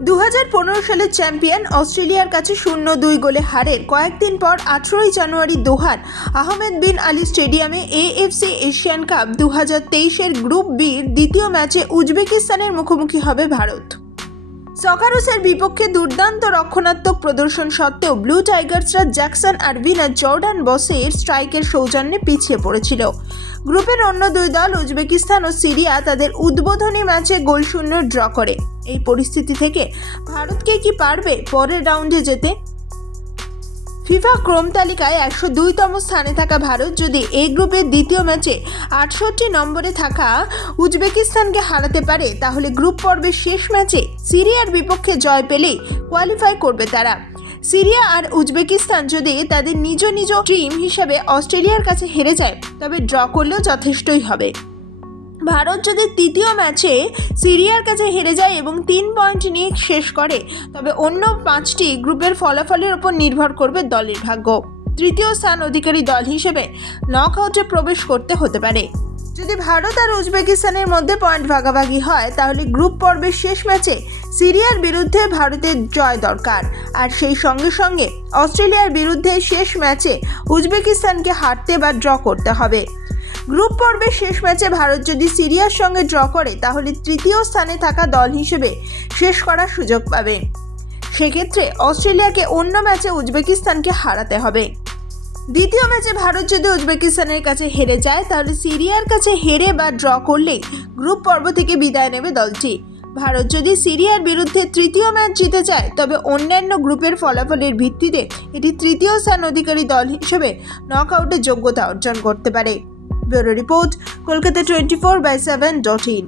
দু সালে চ্যাম্পিয়ন অস্ট্রেলিয়ার কাছে শূন্য দুই গোলে হারের কয়েকদিন পর আঠেরোই জানুয়ারি দোহার আহমেদ বিন আলী স্টেডিয়ামে এএফসি এশিয়ান কাপ দু হাজার গ্রুপ বির দ্বিতীয় ম্যাচে উজবেকিস্তানের মুখোমুখি হবে ভারত। সকারুসের বিপক্ষে দুর্দান্ত রক্ষণাত্মক প্রদর্শন সত্ত্বেও ব্লু টাইগার্সরা জ্যাকসন আরভিন আর জর্ডান বসের স্ট্রাইকের সৌজন্যে পিছিয়ে পড়েছিল। গ্রুপের অন্য দুই দল, উজবেকিস্তান ও সিরিয়া, তাদের উদ্বোধনী ম্যাচে গোলশূন্য ড্র করে। এই পরিস্থিতি থেকে ভারতকে কি পারবে পরের রাউন্ডে যেতে? ফিফা ক্রম তালিকায় একশো দুইতম স্থানে থাকা ভারত যদি এই গ্রুপের দ্বিতীয় ম্যাচে আটষট্টি নম্বরে থাকা উজবেকিস্তানকে হারাতে পারে, তাহলে গ্রুপ পর্বের শেষ ম্যাচে সিরিয়ার বিপক্ষে জয় পেলেই কোয়ালিফাই করবে তারা। সিরিয়া আর উজবেকিস্তান যদি তাদের নিজ নিজ টিম হিসেবে অস্ট্রেলিয়ার কাছে হেরে যায়, তবে ড্র করলেও যথেষ্টই হবে। ভারত যদি তৃতীয় ম্যাচে সিরিয়ার কাছে হেরে যায় এবং তিন পয়েন্ট নিয়ে শেষ করে, তবে অন্য পাঁচটি গ্রুপের ফলাফলের উপর নির্ভর করবে দলের ভাগ্য। তৃতীয় স্থান অধিকারী দল হিসেবে নক আউটে প্রবেশ করতে হতে পারে। যদি ভারত আর উজবেকিস্তানের মধ্যে পয়েন্ট ভাগাভাগি হয়, তাহলে গ্রুপ পর্বের শেষ ম্যাচে সিরিয়ার বিরুদ্ধে ভারতের জয় দরকার। আর সেই সঙ্গে সঙ্গে অস্ট্রেলিয়ার বিরুদ্ধে শেষ ম্যাচে উজবেকিস্তানকে হারতে বা ড্র করতে হবে। গ্রুপ পর্বের শেষ ম্যাচে ভারত যদি সিরিয়ার সঙ্গে ড্র করে, তাহলে তৃতীয় স্থানে থাকা দল হিসেবে শেষ করার সুযোগ পাবে। সেক্ষেত্রে অস্ট্রেলিয়াকে অন্য ম্যাচে উজবেকিস্তানকে হারাতে হবে। দ্বিতীয় ম্যাচে ভারত যদি উজবেকিস্তানের কাছে হেরে যায়, তাহলে সিরিয়ার কাছে হেরে বা ড্র করলেই গ্রুপ পর্ব থেকে বিদায় নেবে দলটি। ভারত যদি সিরিয়ার বিরুদ্ধে তৃতীয় ম্যাচ জিতে যায়, তবে অন্যান্য গ্রুপের ফলাফলের ভিত্তিতে এটি তৃতীয় স্থান অধিকারী দল হিসেবে নকআউটের যোগ্যতা অর্জন করতে পারে। Bureau report Kolkata twenty four by seven dot in.